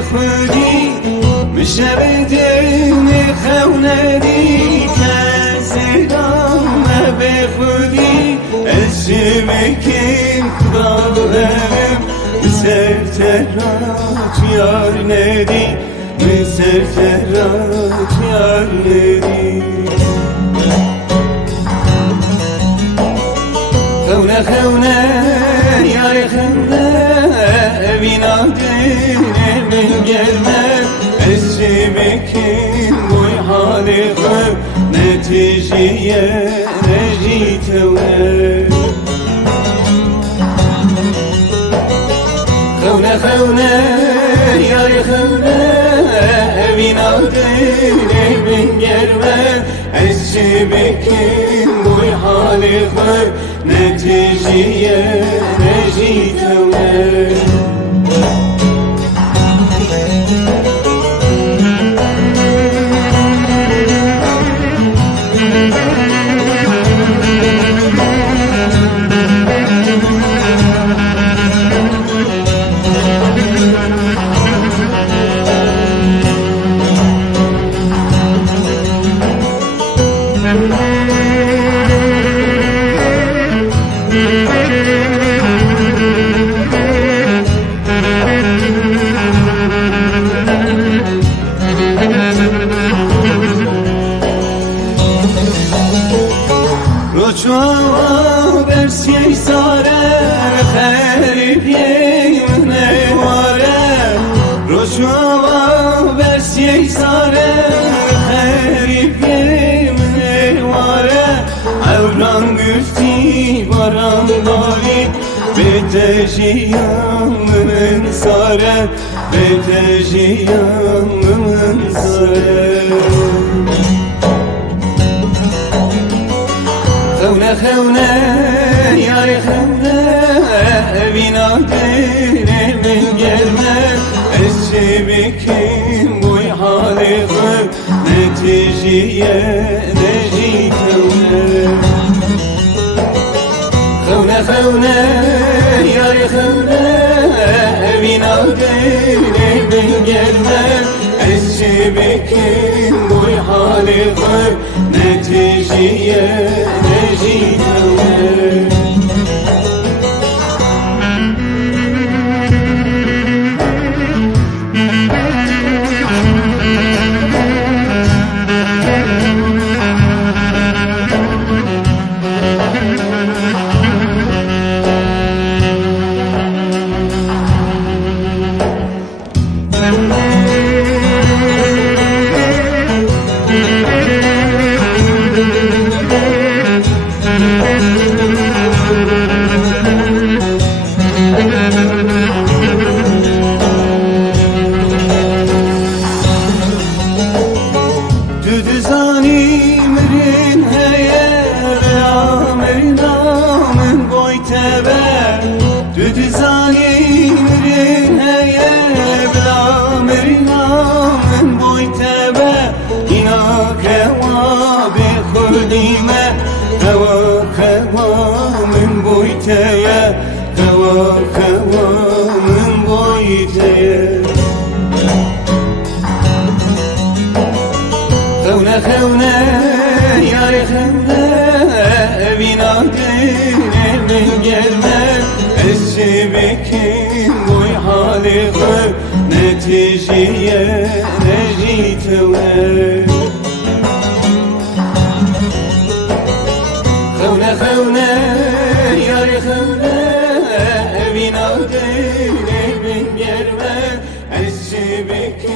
خودی میشه بدون خونری تزدام به خودی اسمکیم دارم سر ترات یار ندی سر ترات یار ندی خونه خونه یار خونه بینا دل من گرمه اسم بکن بوی حال خود نتیجه نجیتونه خونه خونه یار خونه بینا دل من گرمه اسم بکن بوی حال خود نتیجه نجیتونه روچوا برسی ساره خریبی منواره روچوا برسی ساره خریبی منواره اوران گفتی باران باری به تجیام من ساره به تجیام من ساره خونه خونه یار خونه بینا دل من گرمه اسم بکن بوی حال خود نتیجه نجیتونه خونه خونه یار خونه بینا دل من گرمه اسم بکن بوی حال خود نتیجه نجیتونه من بويتيا كوا من بويتيا خونه يا خونه بينا دل من گرمه الشبكين بوي حالي خود نتيجه نجيتونه خونه یار خونه بینا دل من گرمه از چه بکن